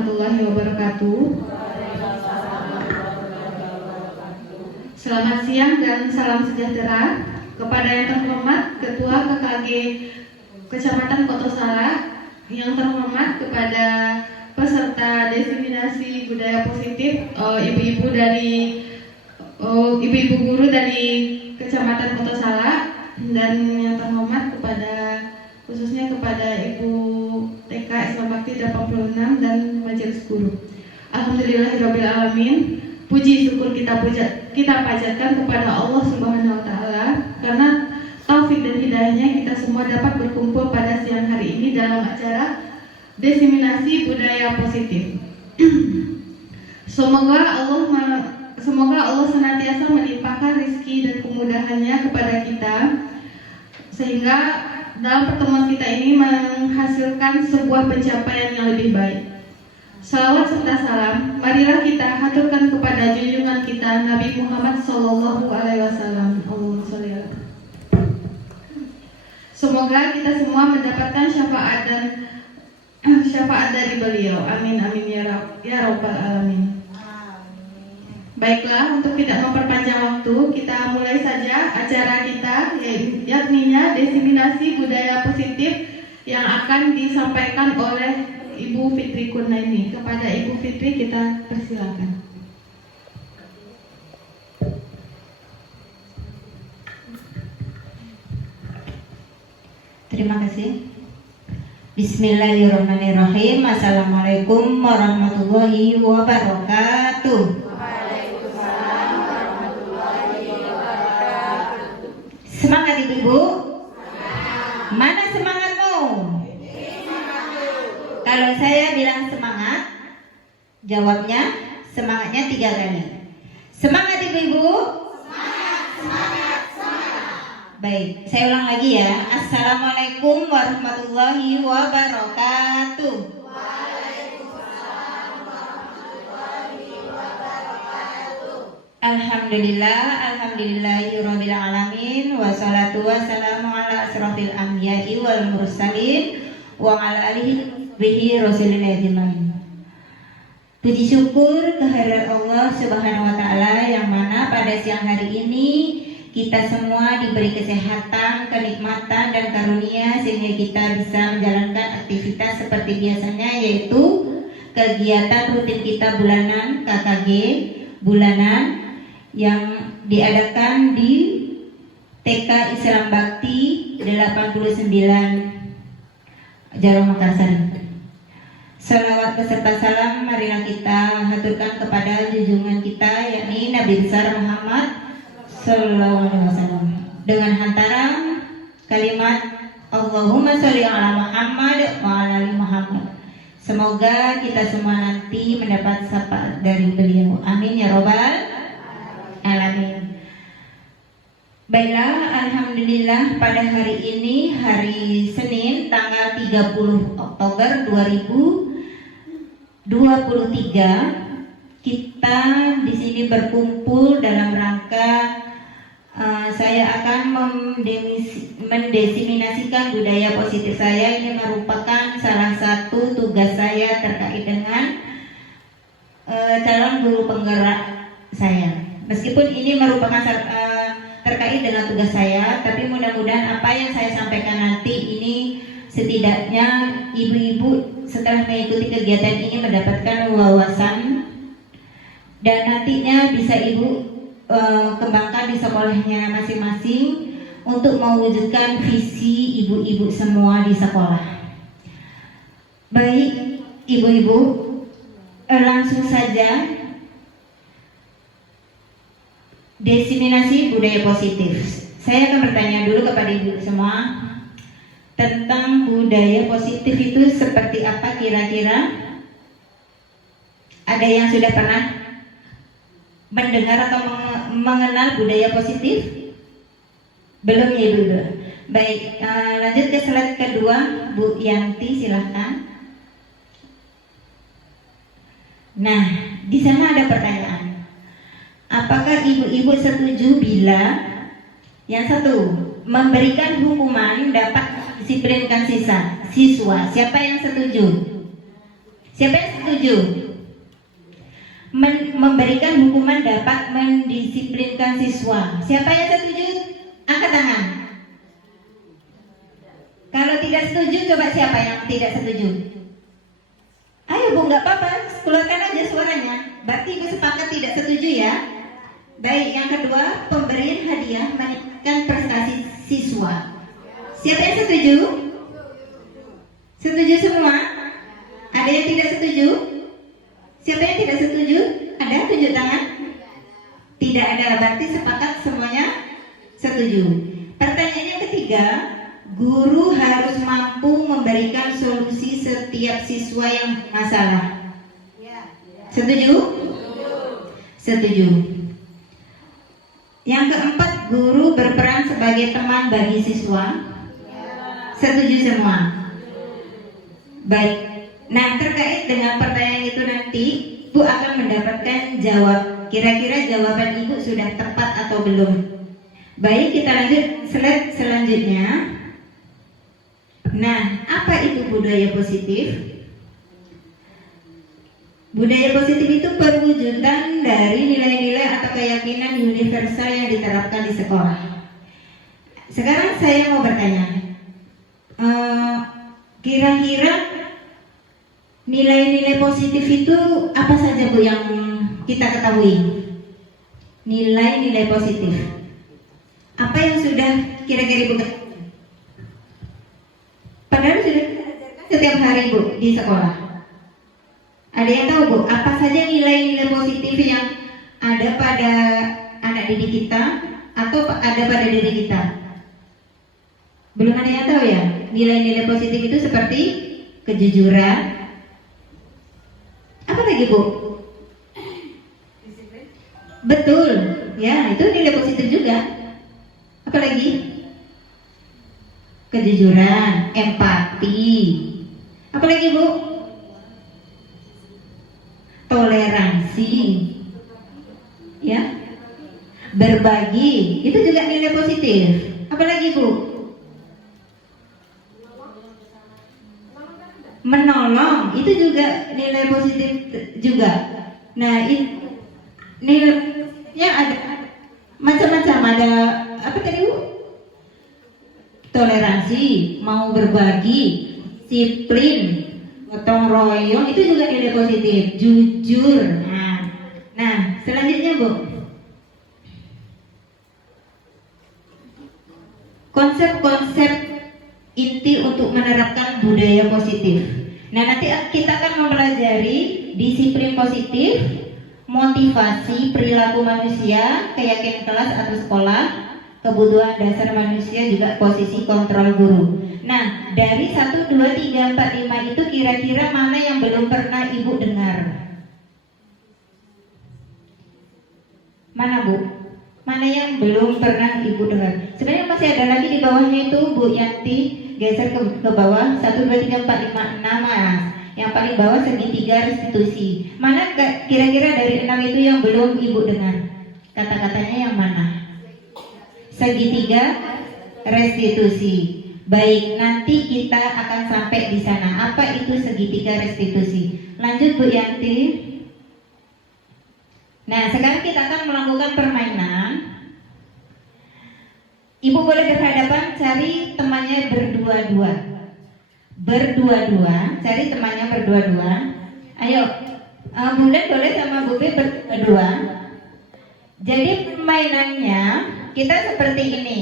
warahmatullahi wabarakatuh. Selamat siang dan salam sejahtera kepada yang terhormat Ketua KKG Kecamatan Kotosala, yang terhormat kepada peserta diseminasi budaya positif, ibu-ibu guru dari Kecamatan Kotosala, dan yang terhormat khususnya kepada Ibu TK Islam Bakti 86 dan majelis guru. Alhamdulillahirabbil alamin. Puji syukur kita panjatkan kepada Allah Subhanahu wa taala karena taufik dan hidayahnya kita semua dapat berkumpul pada siang hari ini dalam acara diseminasi budaya positif. Semoga Allah senantiasa melimpahkan rezeki dan kemudahannya kepada kita, sehingga dalam pertemuan kita ini menghasilkan sebuah pencapaian yang lebih baik. Salawat serta salam, marilah kita haturkan kepada junjungan kita Nabi Muhammad SAW. Semoga kita semua mendapatkan syafaat dari beliau. Amin amin ya rabbal alamin. Baiklah, untuk tidak memperpanjang waktu, kita mulai saja acara kita, yakninya diseminasi budaya positif yang akan disampaikan oleh Ibu Fitri Kurnaini. Kepada Ibu Fitri kita persilakan. Terima kasih. Bismillahirrahmanirrahim. Assalamualaikum warahmatullahi wabarakatuh. Semangat ibu-ibu. Mana semangatmu? Kalau saya bilang semangat, jawabnya semangatnya 3 kali. Semangat ibu-ibu. Semangat. Baik, saya ulang lagi ya. Assalamualaikum warahmatullahi wabarakatuh. Alhamdulillahirabbil alamin, wassalatu wassalamu ala asrofil anbiya'i wal mursalin wa ala alihi bihi rasulillah ajmain. Puji syukur kehadirat Allah Subhanahu wa taala yang mana pada siang hari ini kita semua diberi kesehatan, kenikmatan dan karunia sehingga kita bisa menjalankan aktivitas seperti biasanya, yaitu kegiatan rutin kita bulanan KKG bulanan yang diadakan di TK Islam Bakti 89 Jarong Makassar. Salawat beserta salam marilah kita haturkan kepada junjungan kita, yakni Nabi besar Muhammad Sallallahu Alaihi Wasallam, dengan hantaran kalimat Allahumma sholli ala Muhammad wa ala ali Muhammad. Semoga kita semua nanti mendapat syafaat dari beliau. Amin ya robbal alamin. Baiklah, alhamdulillah pada hari ini, hari Senin tanggal 30 Oktober 2023, kita di sini berkumpul dalam rangka saya akan mendeseminasikan budaya positif saya. Ini merupakan salah satu tugas saya terkait dengan calon guru penggerak saya. Meskipun ini merupakan terkait dengan tugas saya, tapi mudah-mudahan apa yang saya sampaikan nanti ini setidaknya ibu-ibu setelah mengikuti kegiatan ini mendapatkan wawasan dan nantinya bisa ibu kembangkan di sekolahnya masing-masing untuk mewujudkan visi ibu-ibu semua di sekolah. Baik ibu-ibu, langsung saja. Diseminasi budaya positif. Saya akan bertanya dulu kepada ibu semua tentang budaya positif itu seperti apa kira-kira? Ada yang sudah pernah mendengar atau mengenal budaya positif? Belum ya ibu? Baik, lanjut ke slide kedua, Bu Yanti silahkan. Nah, di sana ada pertanyaan. Apakah ibu-ibu setuju bila yang satu, memberikan hukuman dapat disiplinkan siswa? Siapa yang setuju? Siapa yang setuju? Memberikan hukuman dapat mendisiplinkan siswa. Siapa yang setuju? Angkat tangan. Kalau tidak setuju, coba siapa yang tidak setuju? Ayo Bu, nggak apa-apa, keluarkan aja suaranya. Berarti Ibu sepakat tidak setuju ya? Baik, yang kedua, pemberian hadiah meningkatkan prestasi siswa. Siapa yang setuju? Setuju semua? Ada yang tidak setuju? Siapa yang tidak setuju? Ada? Tunjuk tangan. Tidak ada, berarti sepakat semuanya setuju. Pertanyaan yang ketiga, guru harus mampu memberikan solusi setiap siswa yang masalah. Setuju? Setuju. Yang keempat, guru berperan sebagai teman bagi siswa. Setuju semua? Baik. Nah, terkait dengan pertanyaan itu nanti Bu akan mendapatkan jawab. Kira-kira jawaban Ibu sudah tepat atau belum? Baik, kita lanjut slide selanjutnya. Nah, apa itu budaya positif? Budaya positif itu perwujudan dari nilai-nilai atau keyakinan universal yang diterapkan di sekolah. Sekarang saya mau bertanya, kira-kira nilai-nilai positif itu apa saja Bu yang kita ketahui? Nilai-nilai positif. Apa yang sudah kira-kira Ibu ketahui? Padahal sudah setiap hari Bu di sekolah. Ada yang tahu Bu, apa saja nilai-nilai positif yang ada pada anak didik kita atau ada pada diri kita? Belum ada yang tahu ya? Nilai-nilai positif itu seperti kejujuran. Apa lagi Bu? Betul, ya itu nilai positif juga. Apa lagi? Kejujuran, empati. Apa lagi Bu? Toleransi, ya. Berbagi, itu juga nilai positif. Apa lagi Bu? Menolong, itu juga nilai positif juga. Nah, nilainya ada macam-macam. Ada apa tadi Bu? Toleransi, mau berbagi, disiplin, gotong royong, itu juga nilai positif. Jujur. Nah, selanjutnya Bu, konsep-konsep inti untuk menerapkan budaya positif. Nah, nanti kita akan mempelajari disiplin positif, motivasi perilaku manusia, keyakinan kelas atau sekolah, kebutuhan dasar manusia, juga posisi kontrol guru. Nah, dari 1, 2, 3, 4, 5 itu kira-kira mana yang belum pernah Ibu dengar? Mana Bu? Mana yang belum pernah Ibu dengar? Sebenarnya masih ada lagi di bawahnya itu Bu Yanti, geser ke bawah. 1, 2, 3, 4, 5, 6 Mas. Yang paling bawah segitiga restitusi. Mana kira-kira dari 6 itu yang belum Ibu dengar? Kata-katanya yang mana? Segitiga restitusi. Baik, nanti kita akan sampai di sana. Apa itu segitiga restitusi? Lanjut Bu Yanti. Nah, sekarang kita akan melakukan permainan. Ibu boleh berhadapan, cari temannya berdua-dua. Berdua-dua, cari temannya berdua-dua. Ayo, Bulan boleh sama Bu B berdua. Jadi permainannya kita seperti ini.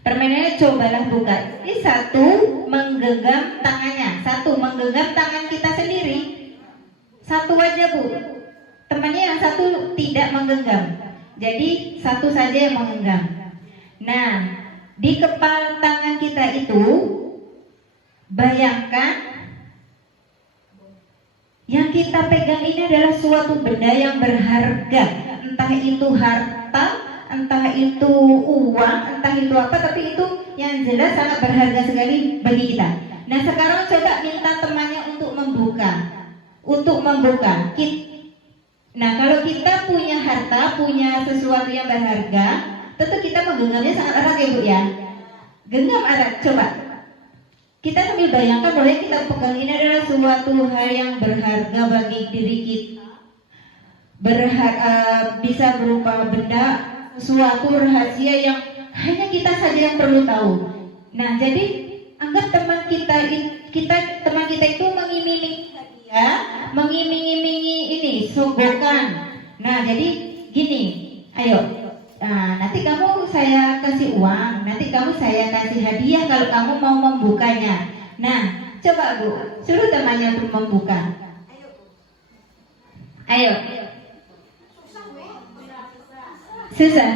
Permainannya cobalah buka. Ini satu menggenggam tangannya, satu menggenggam tangan kita sendiri. Satu aja Bu. Temannya yang satu tidak menggenggam. Jadi satu saja yang menggenggam. Nah, di kepala tangan kita itu bayangkan yang kita pegang ini adalah suatu benda yang berharga. Entah itu harta, entah itu uang, entah itu apa, tapi itu yang jelas sangat berharga sekali bagi kita. Nah, sekarang coba minta temannya untuk membuka. Nah, kalau kita punya harta, punya sesuatu yang berharga, tentu kita menggenggamnya sangat erat ya Bu ya. Genggam erat, coba. kita sambil bayangkan bahwa yang kita pegang ini adalah suatu hal yang berharga bagi diri kita, bisa berupa benda, suatu rahasia yang hanya kita saja yang perlu tahu. Nah, jadi anggap teman kita itu mengiming-imingi hadiah, mengiming-imingi ini sogokan. Nah, jadi gini, ayo, nanti kamu saya kasih uang, nanti kamu saya kasih hadiah kalau kamu mau membukanya. Nah, coba Bu, suruh temannya untuk membuka. Ayo. Susah.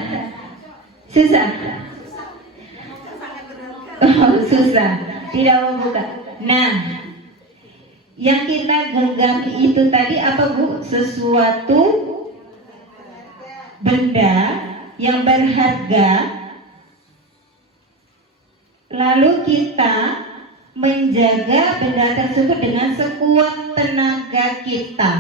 Oh, susah. Tidak mau buka. Nah, yang kita genggam itu tadi apa Bu? Sesuatu benda yang berharga, lalu kita menjaga benda tersebut dengan sekuat tenaga kita.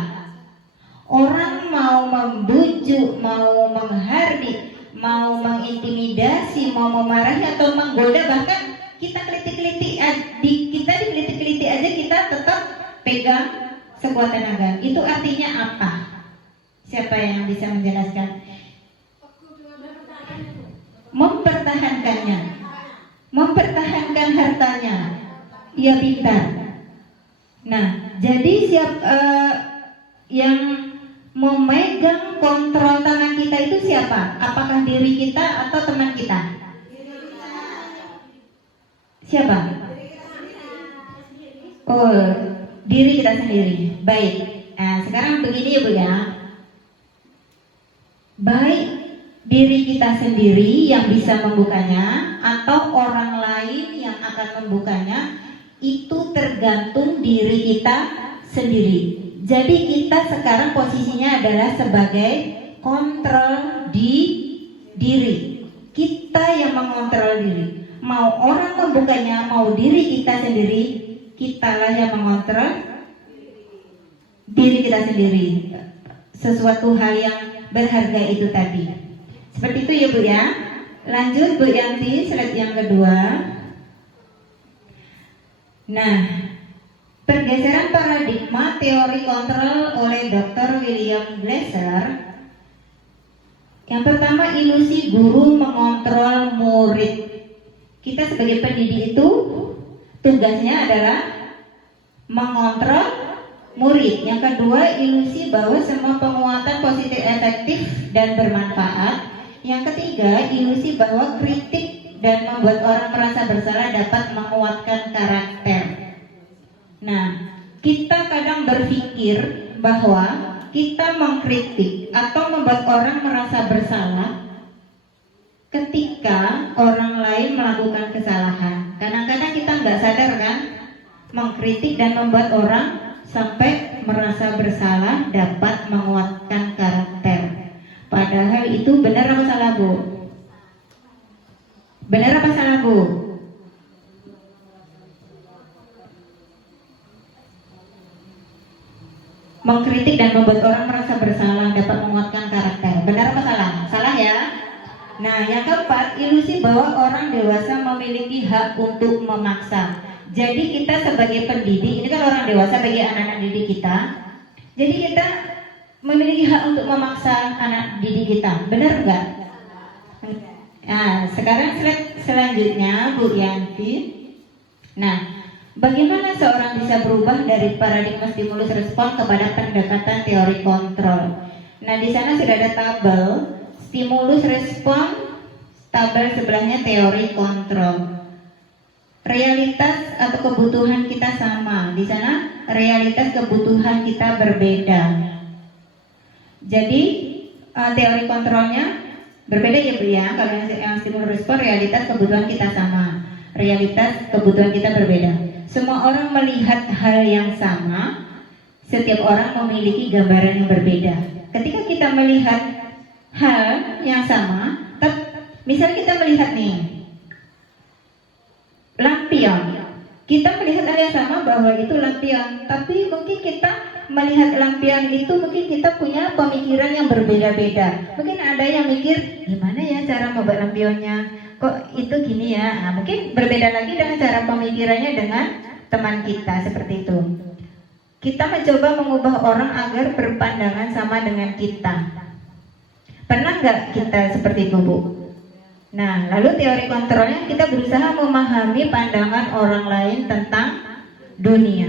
Orang mau membujuk, mau menghardik, mau mengintimidasi, mau memarahi atau menggoda, bahkan kita keliti-keliti aja kita tetap pegang sekuat tenaga. Itu artinya apa? Siapa yang bisa menjelaskan? Mempertahankan hartanya. Ia pintar. Nah, jadi yang memegang kontrol tangan kita itu siapa? Apakah diri kita atau teman kita? Siapa? Oh, diri kita sendiri. Baik. Nah, sekarang begini ya Bu ya. Baik diri kita sendiri yang bisa membukanya atau orang lain yang akan membukanya, itu tergantung diri kita sendiri. Jadi kita sekarang posisinya adalah sebagai kontrol di diri. Kita yang mengontrol diri. Mau orang membukanya, mau diri kita sendiri, kitalah yang mengontrol diri kita sendiri. Sesuatu hal yang berharga itu tadi. Seperti itu ya Bu ya. Lanjut Bu Yanti, slide yang kedua. Nah, pergeseran paradigma teori kontrol oleh Dr. William Glasser. Yang pertama, ilusi guru mengontrol murid. Kita sebagai pendidik itu tugasnya adalah mengontrol murid. Yang kedua, ilusi bahwa semua penguatan positif efektif dan bermanfaat. Yang ketiga, ilusi bahwa kritik dan membuat orang merasa bersalah dapat menguatkan karakter. Nah, kita kadang berpikir bahwa kita mengkritik atau membuat orang merasa bersalah ketika orang lain melakukan kesalahan. Kadang-kadang kita nggak sadar kan, mengkritik dan membuat orang sampai merasa bersalah dapat menguatkan karakter. Padahal itu benar apa salah Bu? Benar apa salah Bu? Mengkritik dan membuat orang merasa bersalah dapat menguatkan karakter. Benar apa salah? Salah ya. Nah, yang keempat, ilusi bahwa orang dewasa memiliki hak untuk memaksa. Jadi kita sebagai pendidik, ini kan orang dewasa bagi anak-anak didik kita. Jadi kita memiliki hak untuk memaksa anak didik kita. Benar enggak? Nah, sekarang slide selanjutnya Bu Yanti. Nah, bagaimana seorang bisa berubah dari paradigma stimulus respon kepada pendekatan teori kontrol? Nah, di sana sudah ada tabel stimulus respon, tabel sebelahnya teori kontrol. Realitas atau kebutuhan kita sama. Di sana realitas kebutuhan kita berbeda. Jadi teori kontrolnya berbeda ya Bu ya. Kalau yang stimulus respon, realitas kebutuhan kita sama. Realitas kebutuhan kita berbeda. Semua orang melihat hal yang sama. Setiap orang memiliki gambaran yang berbeda. Ketika kita melihat hal yang sama, misalnya kita melihat nih lampion, kita melihat hal yang sama bahwa itu lampion, tapi mungkin kita melihat lampion itu mungkin kita punya pemikiran yang berbeda-beda. Mungkin ada yang mikir, gimana ya cara membuat lampionnya? kok itu gini ya. Nah, mungkin berbeda lagi dengan cara pemikirannya dengan teman kita seperti itu. Kita mencoba mengubah orang agar berpandangan sama dengan kita. Pernah nggak kita seperti itu, Bu? Nah, lalu teori kontrolnya kita berusaha memahami pandangan orang lain tentang dunia.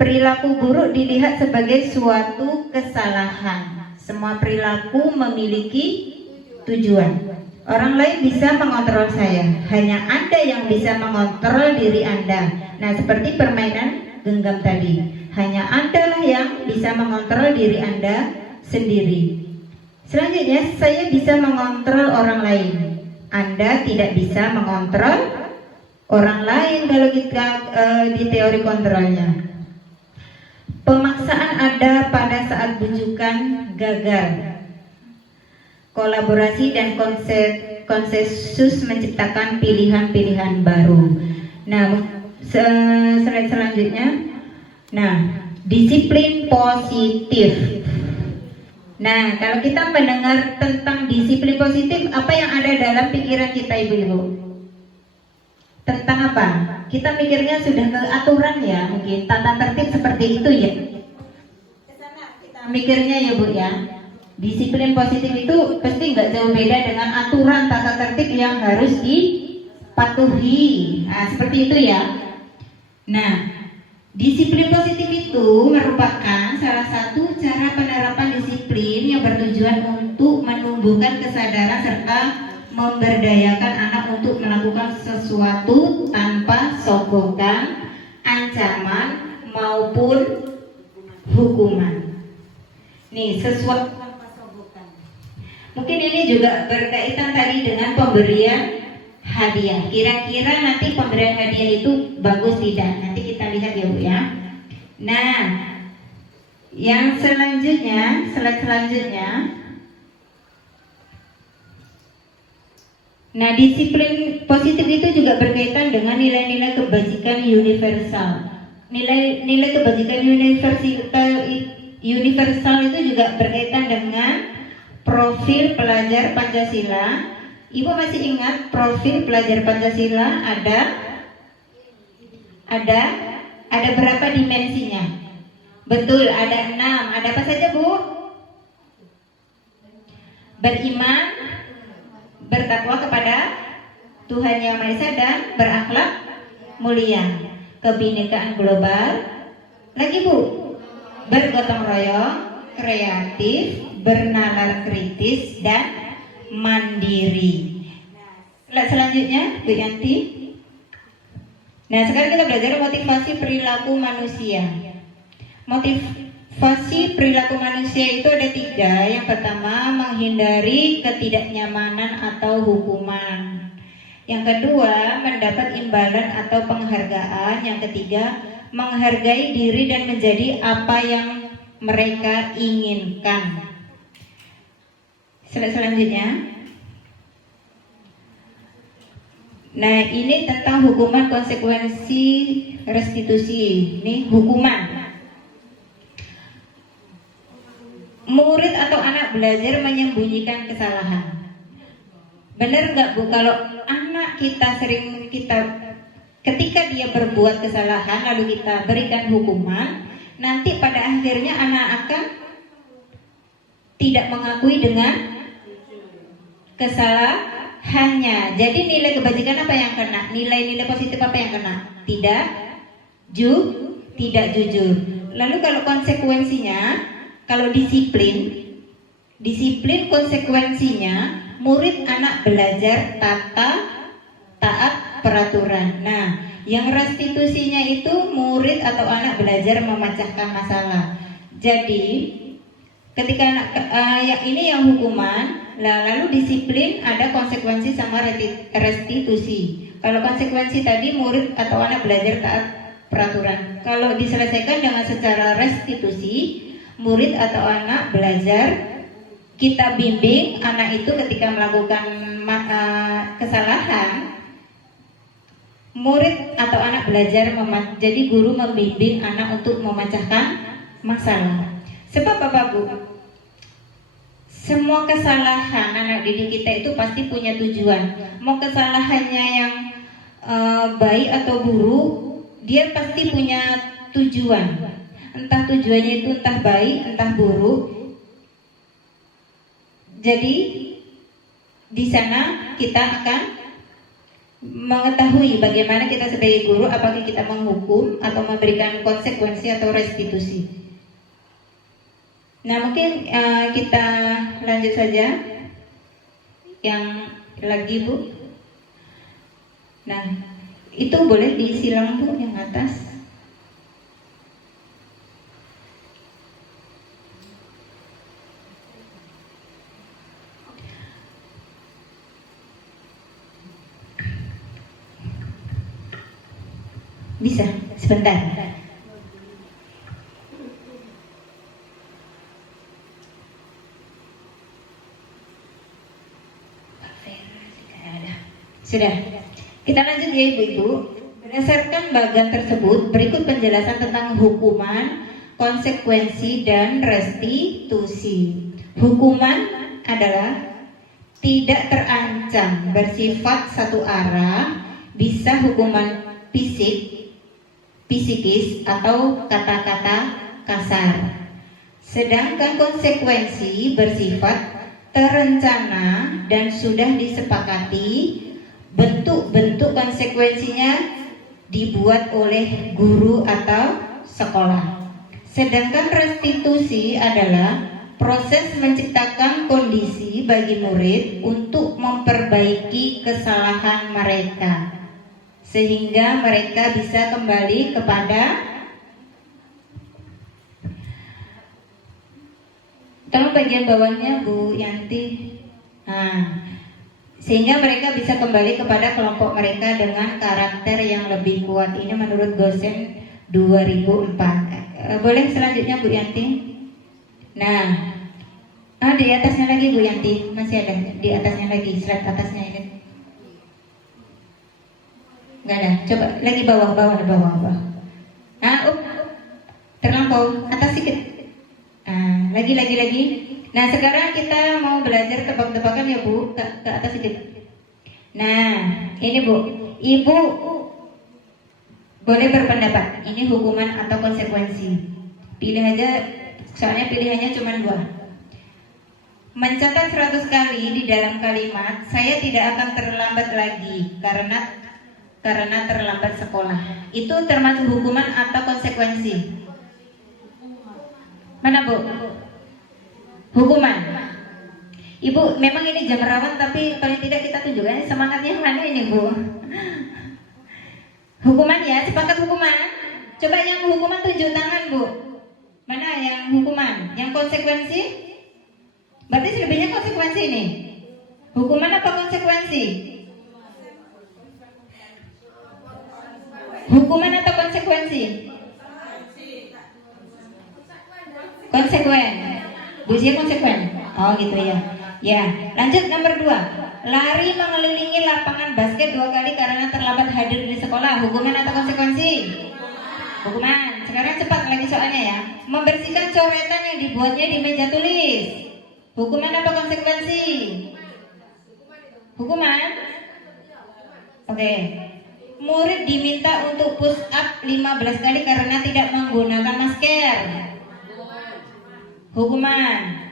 Perilaku buruk dilihat sebagai suatu kesalahan. Semua perilaku memiliki tujuan. Orang lain bisa mengontrol saya, hanya Anda yang bisa mengontrol diri Anda. Nah, seperti permainan genggam tadi, hanya Anda lah yang bisa mengontrol diri Anda sendiri. Selanjutnya, saya bisa mengontrol orang lain. Anda tidak bisa mengontrol orang lain kalau kita di teori kontrolnya. Pemaksaan ada pada saat bujukan gagal. Kolaborasi dan konsensus menciptakan pilihan-pilihan baru. Nah, slide selanjutnya. Nah, disiplin positif. Nah, kalau kita mendengar tentang disiplin positif, apa yang ada dalam pikiran kita, ibu-ibu? Tentang apa? Kita mikirnya sudah ke aturan ya, mungkin tata tertib seperti itu ya. Kesana kita mikirnya ya, Bu ya. Disiplin positif itu pasti nggak jauh beda dengan aturan tata tertib yang harus dipatuhi. Nah, seperti itu ya. Nah, disiplin positif itu merupakan salah satu cara penerapan disiplin yang bertujuan untuk menumbuhkan kesadaran serta memberdayakan anak untuk melakukan sesuatu tanpa sogokan, ancaman maupun hukuman. Nih, sesuatu tanpa sogokan. Mungkin ini juga berkaitan tadi dengan pemberian hadiah. Kira-kira nanti pemberian hadiah itu bagus tidak? Nanti kita lihat ya, Bu ya. Nah, yang selanjutnya, slide selanjutnya. Nah, disiplin positif itu juga berkaitan dengan nilai-nilai kebajikan universal. Nilai-nilai kebajikan universal itu juga berkaitan dengan profil pelajar Pancasila. Ibu masih ingat profil pelajar Pancasila ada berapa dimensinya? Betul, ada 6. Ada apa saja, Bu? Beriman, bertakwa kepada Tuhan Yang Maha Esa dan berakhlak mulia. Kebinekaan global. Lagi, Bu? Bergotong royong, kreatif, bernalar kritis dan mandiri. Selanjutnya, Bu Yanti. Nah, sekarang kita belajar motivasi perilaku manusia. Motivasi perilaku manusia itu ada 3. Yang pertama, menghindari ketidaknyamanan atau hukuman. Yang kedua, mendapat imbalan atau penghargaan. Yang ketiga, menghargai diri dan menjadi apa yang mereka inginkan. Selanjutnya. Nah, ini tentang hukuman konsekuensi restitusi. Ini hukuman. Murid atau anak belajar menyembunyikan kesalahan. Benar nggak, Bu, kalau anak kita ketika dia berbuat kesalahan lalu kita berikan hukuman, nanti pada akhirnya anak akan tidak mengakui dengan kesalahannya. Jadi nilai kebajikan apa yang kena? Nilai-nilai positif apa yang kena? Tidak jujur. Lalu kalau konsekuensinya, kalau disiplin konsekuensinya murid anak belajar taat peraturan. Nah, yang restitusinya itu murid atau anak belajar memecahkan masalah. Jadi ketika yang ini yang hukuman, lalu disiplin ada konsekuensi sama restitusi. Kalau konsekuensi tadi murid atau anak belajar taat peraturan. Kalau diselesaikan dengan secara restitusi, murid atau anak belajar, kita bimbing anak itu ketika melakukan kesalahan, murid atau anak belajar jadi guru membimbing anak untuk memecahkan masalah. Sebab apa, Bu? semua kesalahan anak didik kita itu pasti punya tujuan. Mau kesalahannya yang baik atau buruk, dia pasti punya tujuan. Entah tujuannya itu entah baik, entah buruk. Jadi di sana kita akan mengetahui bagaimana kita sebagai guru, apakah kita menghukum atau memberikan konsekuensi atau restitusi. Nah, mungkin kita lanjut saja yang lagi, Bu. Nah, itu boleh disilang, Bu, yang atas. Bisa, sebentar. Sudah. Kita lanjut ya Ibu-Ibu. Berdasarkan bagan tersebut, berikut penjelasan tentang hukuman, konsekuensi, dan restitusi. Hukuman adalah tidak terancam, bersifat satu arah, bisa hukuman psikis atau kata-kata kasar. Sedangkan konsekuensi bersifat terencana dan sudah disepakati. Bentuk-bentuk konsekuensinya dibuat oleh guru atau sekolah. Sedangkan restitusi adalah proses menciptakan kondisi bagi murid untuk memperbaiki kesalahan mereka, sehingga mereka bisa kembali kepada, tolong bagian bawahnya Bu Yanti. Sehingga mereka bisa kembali kepada kelompok mereka dengan karakter yang lebih kuat. Ini menurut Gosen 2004. Boleh selanjutnya Bu Yanti. Nah, di atasnya lagi Bu Yanti, masih ada di atasnya lagi, slide atasnya ini. Enggak ada. Coba lagi bawah. Terlampau atas sedikit. Lagi. Nah, sekarang kita mau belajar tebak-tebakan ya Bu, ke atas sedikit. Nah, ini Bu, Ibu boleh berpendapat, ini hukuman atau konsekuensi. Pilih aja, soalnya pilihannya cuma 2. Mencatat 100 kali di dalam kalimat, saya tidak akan terlambat lagi karena terlambat sekolah. Itu termasuk hukuman atau konsekuensi? Mana Bu? Hukuman. Ibu, memang ini jam rawan, tapi paling tidak kita tunjukkan semangatnya mana ini Bu. Hukuman ya, sepakat hukuman. Coba yang hukuman tunjuk tangan Bu. Mana yang hukuman? Yang konsekuensi? Berarti selebihnya konsekuensi ini. Hukuman apa konsekuensi? Hukuman atau konsekuensi? Konsekuen. Busia konsekuen. Oh gitu ya. Ya, lanjut nomor 2. Lari mengelilingi lapangan basket 2 kali karena terlambat hadir di sekolah. Hukuman atau konsekuensi? Hukuman. Sekarang cepat lagi soalnya ya. Membersihkan coretan yang dibuatnya di meja tulis. Hukuman apa konsekuensi? Hukuman. Oke. Murid diminta untuk push up 15 kali karena tidak menggunakan masker. Hukuman.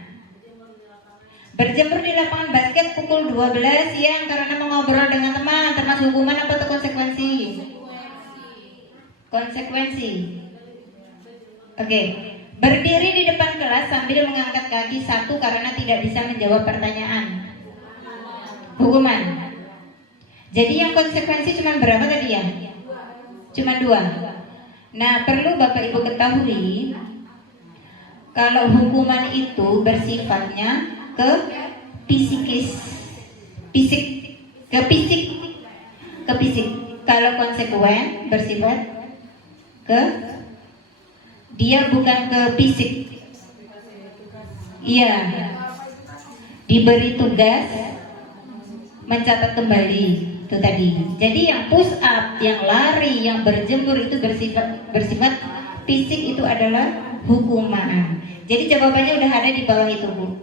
Berjemur di lapangan basket pukul 12 siang karena mengobrol dengan teman, termasuk hukuman apa atau konsekuensi? Konsekuensi. Oke. Berdiri di depan kelas sambil mengangkat kaki 1 karena tidak bisa menjawab pertanyaan. Hukuman. Jadi yang konsekuensi cuma berapa tadi ya? Cuma 2. Nah, perlu Bapak Ibu ketahui, kalau hukuman itu bersifatnya ke fisik. Kalau konsekuen bersifat ke, dia bukan ke fisik. Iya. Diberi tugas mencatat kembali itu tadi. Jadi yang push up, yang lari, yang berjemur itu bersifat fisik, itu adalah hukuman. Jadi jawabannya udah ada di bawah itu Bu.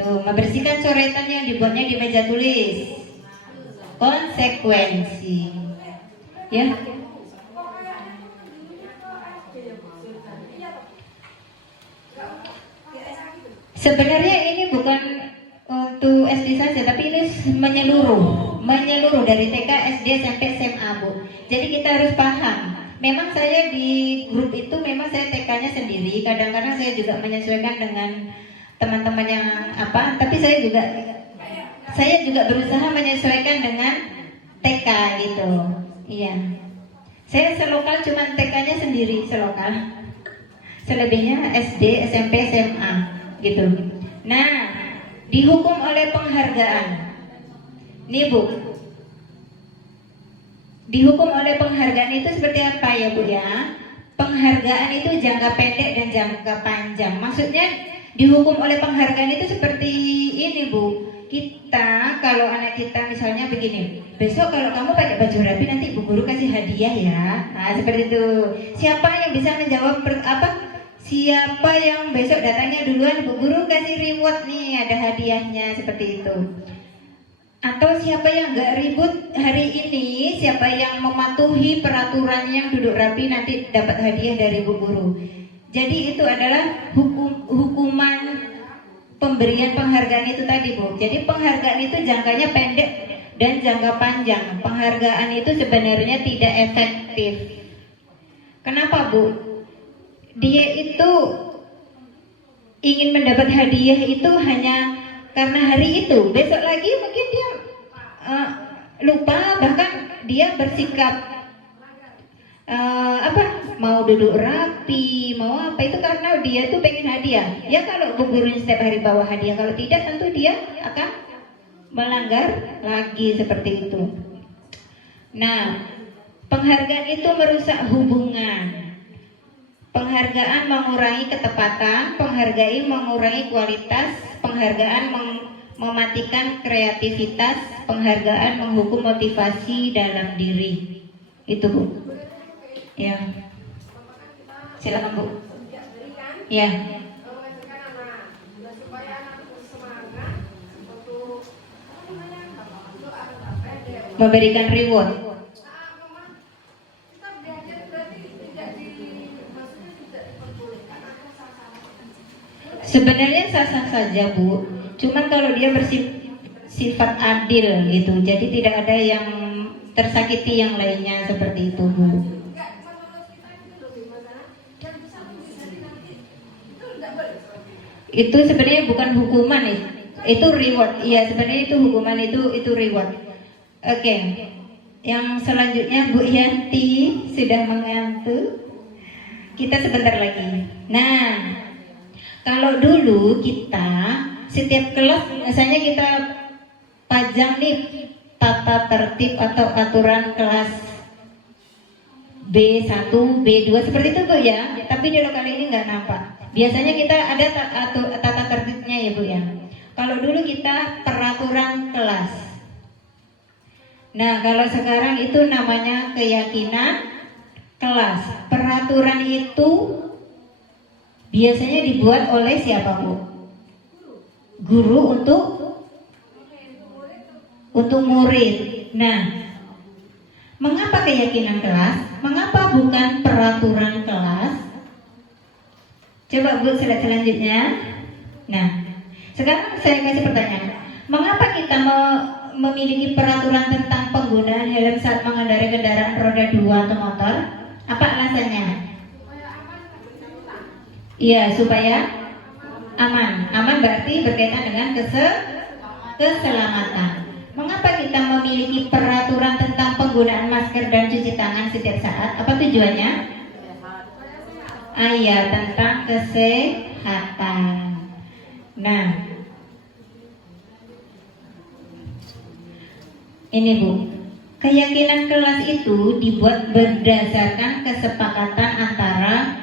Tuh, membersihkan coretan yang dibuatnya di meja tulis. Konsekuensi. Ya. Sebenarnya ini bukan untuk SD saja, tapi ini menyeluruh dari TK, SD, SMP, SMA, Bu. Jadi kita harus paham. Memang saya di grup itu memang saya TK-nya sendiri. Kadang-kadang saya juga menyesuaikan dengan teman-teman yang apa, tapi saya juga berusaha menyesuaikan dengan TK gitu. Iya. Saya selokal cuman TK-nya sendiri selokal. Selebihnya SD, SMP, SMA gitu. Nah, dihukum oleh penghargaan. Nih Bu, dihukum oleh penghargaan itu seperti apa ya Bu ya? Penghargaan itu jangka pendek dan jangka panjang. Maksudnya dihukum oleh penghargaan itu seperti ini Bu. Kita kalau anak kita misalnya begini, besok kalau kamu pakai baju rapi nanti Bu Guru kasih hadiah ya. Nah seperti itu. Siapa yang bisa menjawab Siapa yang besok datangnya duluan, Bu Guru kasih reward nih, ada hadiahnya, seperti itu. Atau siapa yang gak ribut hari ini, siapa yang mematuhi peraturan yang duduk rapi nanti dapat hadiah dari Bu Guru. Jadi itu adalah hukuman pemberian penghargaan itu tadi Bu. Jadi penghargaan itu jangkanya pendek dan jangka panjang. Penghargaan itu sebenarnya tidak efektif. Kenapa Bu? Dia itu ingin mendapat hadiah itu hanya karena hari itu. Besok lagi mungkin dia lupa, bahkan dia bersikap mau duduk rapi, mau apa itu karena dia tuh pengen hadiah. Ya kalau Bu Gurunya setiap hari bawa hadiah, kalau tidak tentu dia akan melanggar lagi seperti itu. Nah, penghargaan itu merusak hubungan. Penghargaan mengurangi ketepatan, penghargaan mengurangi kualitas, penghargaan mematikan kreativitas, penghargaan menghukum motivasi dalam diri. Itu Bu. Ya. Silakan Bu. Ya. Memberikan reward. Sebenarnya sah-sah saja Bu, cuman kalau dia bersifat adil gitu, jadi tidak ada yang tersakiti yang lainnya seperti itu Bu. Itu sebenarnya bukan hukuman itu reward. Iya sebenarnya itu hukuman itu reward. Oke. Yang selanjutnya Bu Yanti sudah mengantuk. Kita sebentar lagi. Nah, kalau dulu kita setiap kelas misalnya kita pajang nih tata tertib atau aturan kelas B1, B2 seperti itu Bu ya. Tapi kalau kali ini nggak nampak. Biasanya kita ada tata tertibnya ya Bu ya. Kalau dulu kita peraturan kelas. Nah, kalau sekarang itu namanya keyakinan kelas. Peraturan itu biasanya dibuat oleh siapa Bu? Guru untuk murid. Nah, mengapa keyakinan kelas? Mengapa bukan peraturan kelas? Coba Bu slide selanjutnya. Nah, sekarang saya kasih pertanyaan. Mengapa kita memiliki peraturan tentang penggunaan helm saat mengendarai kendaraan roda 2 atau motor? Apa alasannya? Iya, supaya aman. Aman berarti berkaitan dengan keselamatan. Mengapa kita memiliki peraturan tentang penggunaan masker dan cuci tangan setiap saat? Apa tujuannya? Iya, tentang kesehatan. Nah, ini Bu, keyakinan kelas itu dibuat berdasarkan kesepakatan antara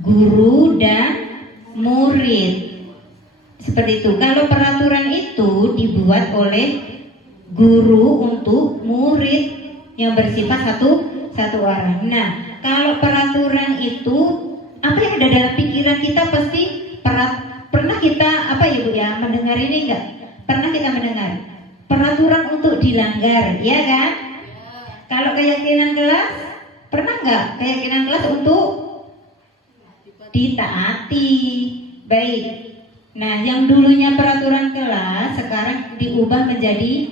guru dan murid. Seperti itu. Kalau peraturan itu dibuat oleh guru untuk murid yang bersifat satu arah. Nah, kalau peraturan itu apa yang ada dalam pikiran kita pasti pernah kita apa ya Bu ya mendengar ini dilanggar, ya kan? Kalau keyakinan kelas, pernah nggak keyakinan kelas untuk ditaati? Baik. Nah, yang dulunya peraturan kelas sekarang diubah menjadi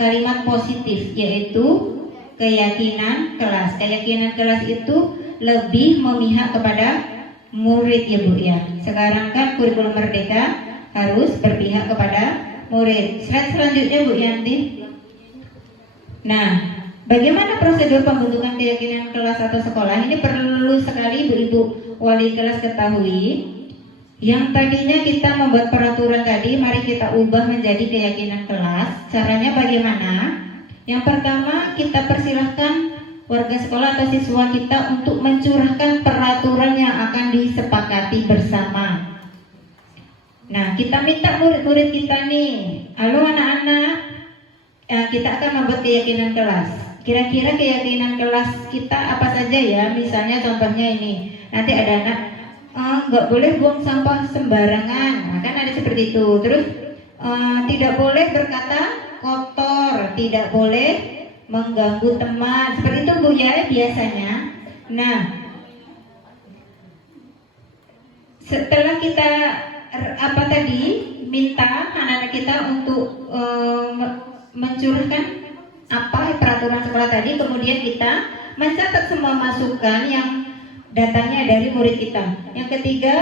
kalimat positif, yaitu keyakinan kelas. Keyakinan kelas itu lebih memihak kepada murid ya Bu ya. Sekarang kan kurikulum merdeka harus berpihak kepada murid. Slide selanjutnya Bu Yanti. Nah, bagaimana prosedur pembentukan keyakinan kelas atau sekolah? Ini perlu sekali ibu-ibu wali kelas ketahui. Yang tadinya kita membuat peraturan tadi, mari kita ubah menjadi keyakinan kelas. Caranya bagaimana? Yang pertama, kita persilahkan warga sekolah atau siswa kita untuk mencurahkan peraturan yang akan disepakati bersama. Nah, kita minta murid-murid kita nih, halo anak-anak, kita akan membuat keyakinan kelas. Kira-kira keyakinan kelas kita apa saja ya? Misalnya contohnya ini, nanti ada anak nggak boleh buang sampah sembarangan, nah, kan ada seperti itu. Terus tidak boleh berkata kotor, tidak boleh mengganggu teman, seperti itu Bu ya biasanya. Nah, setelah kita minta anak-anak kita untuk mencurahkan apa peraturan sekolah tadi, kemudian kita mencatat semua masukan yang datangnya dari murid kita. Yang ketiga,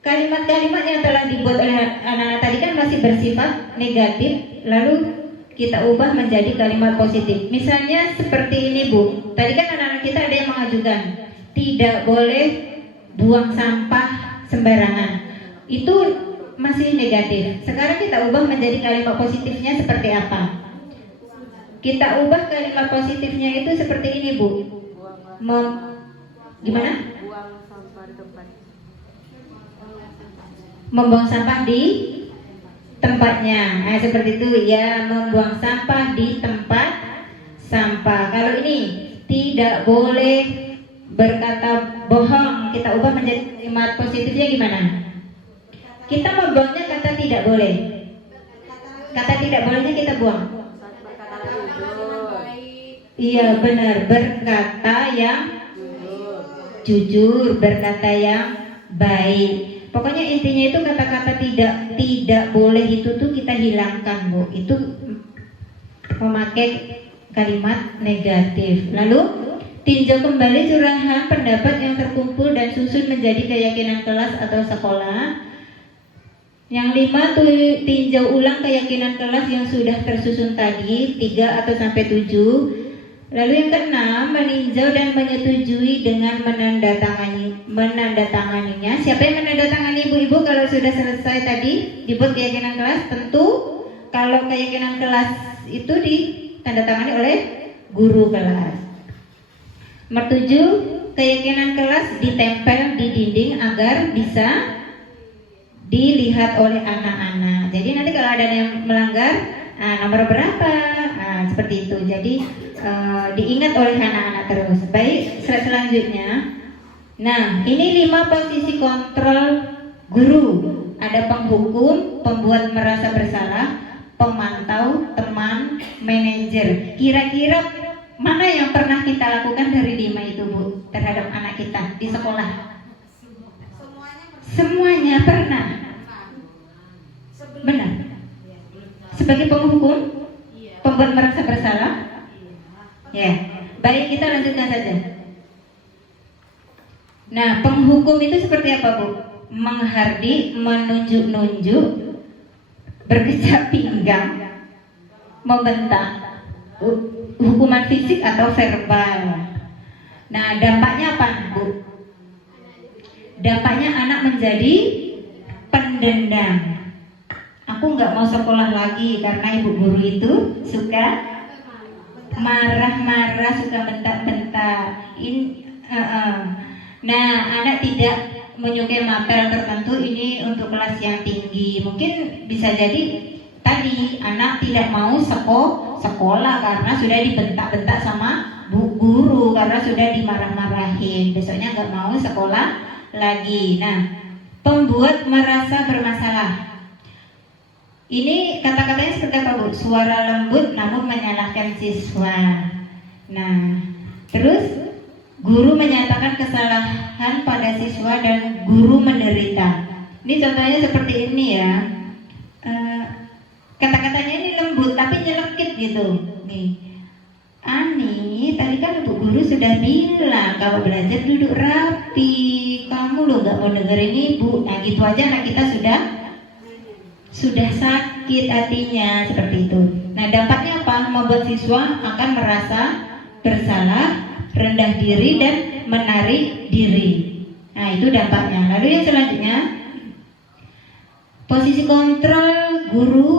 kalimat-kalimat yang telah dibuat oleh anak-anak tadi kan masih bersifat negatif, lalu kita ubah menjadi kalimat positif. Misalnya seperti ini Bu, tadi kan anak-anak kita ada yang mengajukan tidak boleh buang sampah sembarangan, itu masih negatif. Sekarang kita ubah menjadi kalimat positifnya seperti apa? Kita ubah kalimat positifnya itu seperti ini Bu. Gimana? Membuang sampah di tempatnya. Nah, seperti itu ya, membuang sampah di tempat sampah. Kalau ini tidak boleh berkata bohong, kita ubah menjadi kalimat positifnya gimana? Kita membuangnya kata tidak boleh. Kata tidak bolehnya kita buang. Iya benar, berkata yang jujur, berkata yang baik. Pokoknya intinya itu kata-kata tidak boleh itu tuh kita hilangkan Bu. Itu memakai kalimat negatif. Lalu tinjau kembali curahan pendapat yang terkumpul dan susun menjadi keyakinan kelas atau sekolah. Yang 5, tinjau ulang keyakinan kelas yang sudah tersusun tadi 3 atau sampai 7. Lalu yang ke-6, meninjau dan menyetujui dengan menandatanganinya. Siapa yang menandatangani ibu-ibu kalau sudah selesai tadi dibuat keyakinan kelas? Tentu kalau keyakinan kelas itu ditandatangani oleh guru kelas. Nomor 7, keyakinan kelas ditempel di dinding agar bisa dilihat oleh anak-anak. Jadi nanti kalau ada yang melanggar, nomor berapa? Seperti itu. Jadi diingat oleh anak-anak terus. Baik, slide selanjutnya. Nah, ini 5 posisi kontrol guru. Ada penghukum, pembuat merasa bersalah, pemantau, teman, manajer. Kira-kira mana yang pernah kita lakukan dari 5 itu Bu terhadap anak kita di sekolah? Semuanya pernah. Benar. Sebagai penghukum, pembuat merasa bersalah. Ya, baik, kita lanjutkan saja. Nah, penghukum itu seperti apa Bu? Menghardik, menunjuk-nunjuk, berkecap pinggang, membentak, hukuman fisik atau verbal. Nah, dampaknya apa Bu? Dampaknya anak menjadi pendendam. Aku nggak mau sekolah lagi karena ibu guru itu suka marah-marah, suka bentak-bentak. Nah, anak tidak menyukai mapel tertentu, ini untuk kelas yang tinggi. Mungkin bisa jadi tadi anak tidak mau sekolah karena sudah dibentak-bentak sama bu guru, karena sudah dimarah-marahin. Besoknya nggak mau sekolah lagi. Nah, pembuat merasa bermasalah. Ini kata-katanya seperti apa Bu? Suara lembut namun menyalahkan siswa. Nah, terus guru menyatakan kesalahan pada siswa dan guru menderita. Ini contohnya seperti ini ya. Kata-katanya ini lembut tapi nyelekit gitu. Nih, Ani, tadi kan Bu Guru sudah bilang kalau belajar duduk rapi. Kamu loh gak mau dengerin Ibu. Nah gitu aja anak kita sudah sakit hatinya seperti itu. Nah dampaknya apa? Membuat siswa akan merasa bersalah, rendah diri dan menarik diri. Nah itu dampaknya. Lalu yang selanjutnya, posisi kontrol guru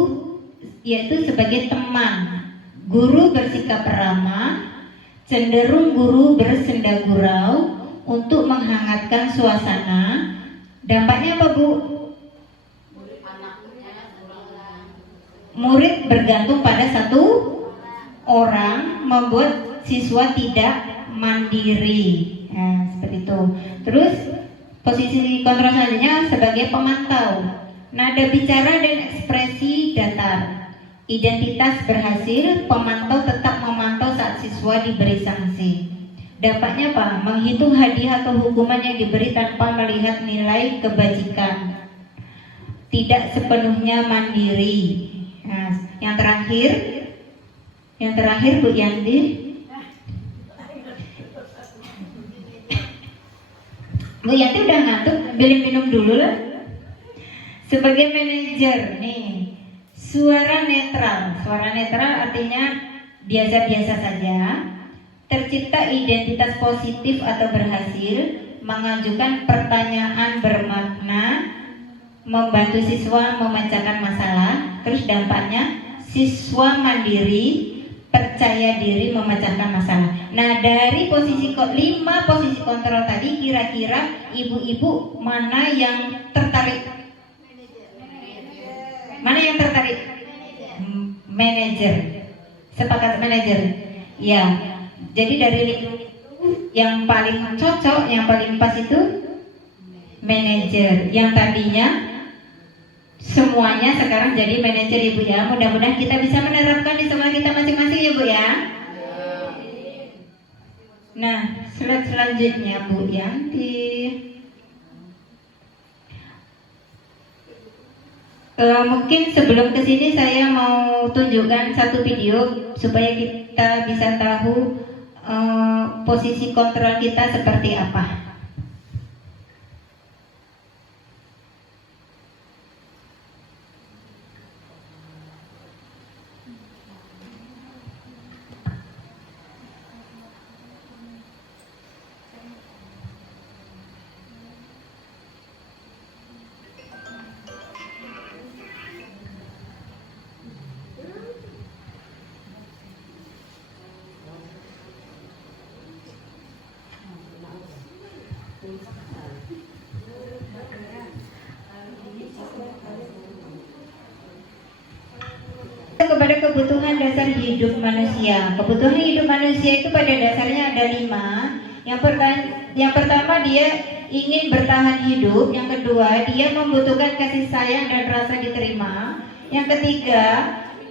yaitu sebagai teman. Guru bersikap ramah, cenderung guru bersenda gurau untuk menghangatkan suasana. Dampaknya apa Bu? Murid bergantung pada satu orang, membuat siswa tidak mandiri. Nah, seperti itu. Terus posisi kontrol selanjutnya sebagai pemantau. Nada bicara dan ekspresi datar. Identitas berhasil, pemantau tetap memantau saat siswa diberi sanksi. Dampaknya apa? Menghitung hadiah atau hukuman yang diberi tanpa melihat nilai kebajikan. Tidak sepenuhnya mandiri. Nah, yang terakhir Bu Yanti. Bu Yanti udah ngantuk, beli minum dulu lah. Sebagai manajer nih, suara netral. Suara netral artinya biasa-biasa saja. Tercipta identitas positif atau berhasil, mengajukan pertanyaan bermakna, membantu siswa memecahkan masalah. Terus dampaknya siswa mandiri, percaya diri memecahkan masalah. Nah dari posisi 5 posisi kontrol tadi, kira-kira ibu-ibu mana yang tertarik? Mana yang tertarik? Manajer. Sepakat manajer. Ya. Jadi dari yang paling cocok, yang paling pas itu manajer. Yang tadinya semuanya sekarang jadi manajer Ibu ya. Mudah-mudahan kita bisa menerapkan di sekolah kita masing-masing ya Bu ya. Nah, slide selanjutnya Bu Yanti. Mungkin sebelum kesini saya mau tunjukkan satu video supaya kita bisa tahu posisi kontrol kita seperti apa. Kepada kebutuhan dasar hidup manusia. Kebutuhan hidup manusia itu pada dasarnya ada 5. Yang pertama dia ingin bertahan hidup. Yang kedua dia membutuhkan kasih sayang dan rasa diterima. Yang ketiga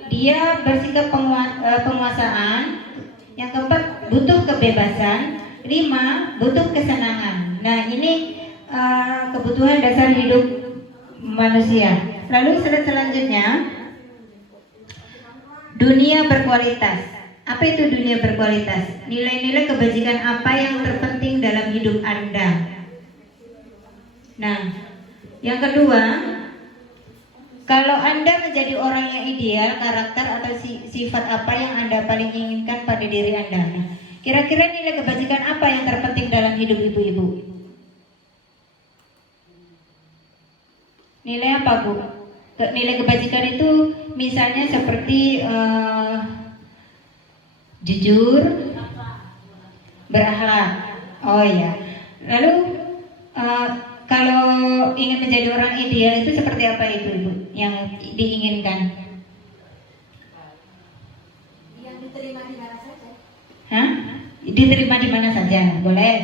dia bersikap penguasaan. Yang keempat butuh kebebasan. 5 butuh kesenangan. Nah ini kebutuhan dasar hidup manusia. Lalu selanjutnya, dunia berkualitas. Apa itu dunia berkualitas? Nilai-nilai kebajikan apa yang terpenting dalam hidup Anda? Nah, yang kedua, kalau Anda menjadi orang yang ideal, karakter atau sifat apa yang Anda paling inginkan pada diri Anda? Nah, kira-kira nilai kebajikan apa yang terpenting dalam hidup ibu-ibu? Nilai apa Bu? Nilai kebajikan itu misalnya seperti jujur, berakhlak. Oh ya. Lalu kalau ingin menjadi orang ideal itu seperti apa itu Ibu yang diinginkan? Yang diterima di mana saja. Hah? Diterima di mana saja, boleh.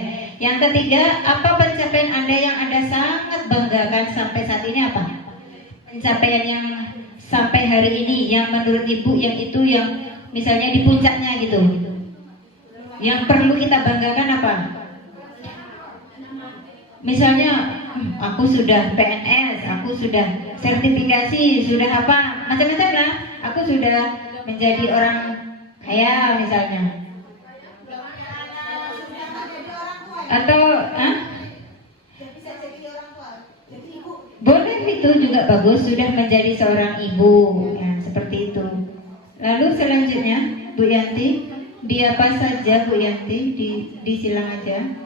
Yang ketiga, apa pencapaian Anda yang Anda sangat banggakan sampai saat ini apa? pencapaian yang sampai hari ini yang menurut Ibu yang itu yang misalnya di puncaknya gitu. Yang perlu kita banggakan apa? Misalnya aku sudah PNS, aku sudah sertifikasi, sudah apa, macam-macam lah. Aku sudah menjadi orang kaya misalnya. Atau boleh itu juga bagus, sudah menjadi seorang ibu, ya, seperti itu. Lalu selanjutnya Bu Yanti, di apa saja Bu Yanti, disilang aja.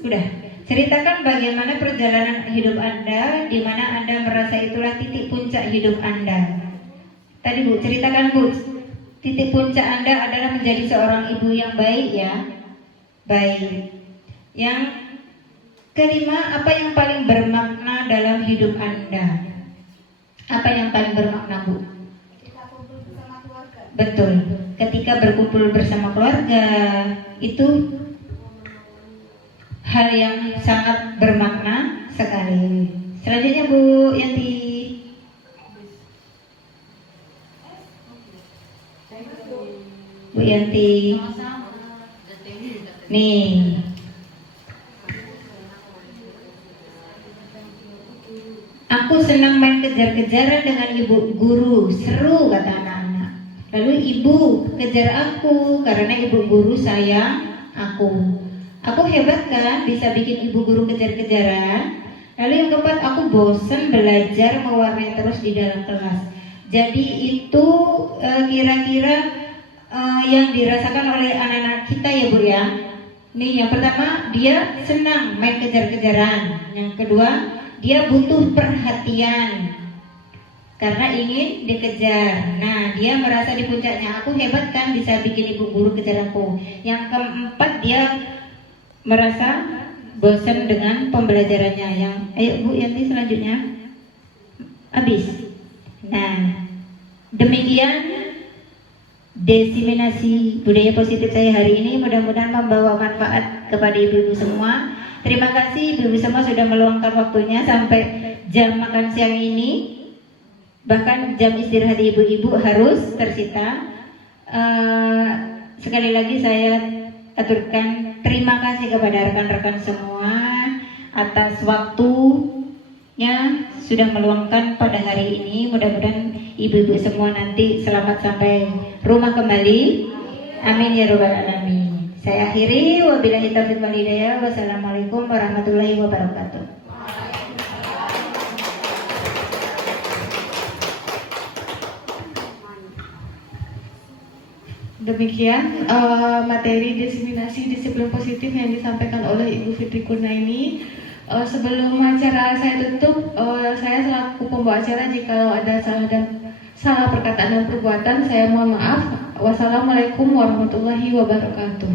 Nah, ceritakan bagaimana perjalanan hidup Anda, di mana Anda merasa itulah titik puncak hidup Anda. Tadi Bu, ceritakan Bu, titik puncak Anda adalah menjadi seorang ibu yang baik ya, baik. Yang kelima, apa yang paling bermakna dalam hidup Anda? Apa yang paling bermakna Bu? Betul, ketika berkumpul bersama keluarga itu hal yang sangat bermakna sekali. Selanjutnya Bu Yanti. Bu Yanti. Nih. Aku senang main kejar-kejaran dengan ibu guru, seru kata anak-anak. Lalu ibu kejar aku karena ibu guru sayang aku. Aku hebat kan, bisa bikin ibu guru kejar-kejaran. Lalu yang keempat, aku bosan belajar mewarnai terus di dalam kelas. Jadi itu kira-kira yang dirasakan oleh anak-anak kita ya Bu ya. Nih yang pertama, dia senang main kejar-kejaran. Yang kedua, dia butuh perhatian karena ingin dikejar. Nah, dia merasa di puncaknya, aku hebat kan bisa bikin ibu guru kejar aku. Yang keempat, dia merasa bosan dengan pembelajarannya. Yang ayo Bu Yanti selanjutnya. Habis. Nah, demikian diseminasi budaya positif saya hari ini, mudah-mudahan membawa manfaat kepada ibu-ibu semua. Terima kasih ibu-ibu semua sudah meluangkan waktunya sampai jam makan siang ini. Bahkan jam istirahat ibu-ibu harus tersita. Sekali lagi saya aturkan terima kasih kepada rekan-rekan semua atas waktunya sudah meluangkan pada hari ini. Mudah-mudahan ibu-ibu semua nanti selamat sampai rumah kembali. Amin ya robbal alamin. Saya akhiri, wabillahi taufiq wal hidayah. Wassalamualaikum warahmatullahi wabarakatuh. Demikian materi diseminasi disiplin positif yang disampaikan oleh Ibu Fitri Kurnaini. Sebelum acara saya tutup, saya selaku pembawa acara jika ada salah perkataan dan perbuatan, saya mohon maaf. Wassalamualaikum warahmatullahi wabarakatuh.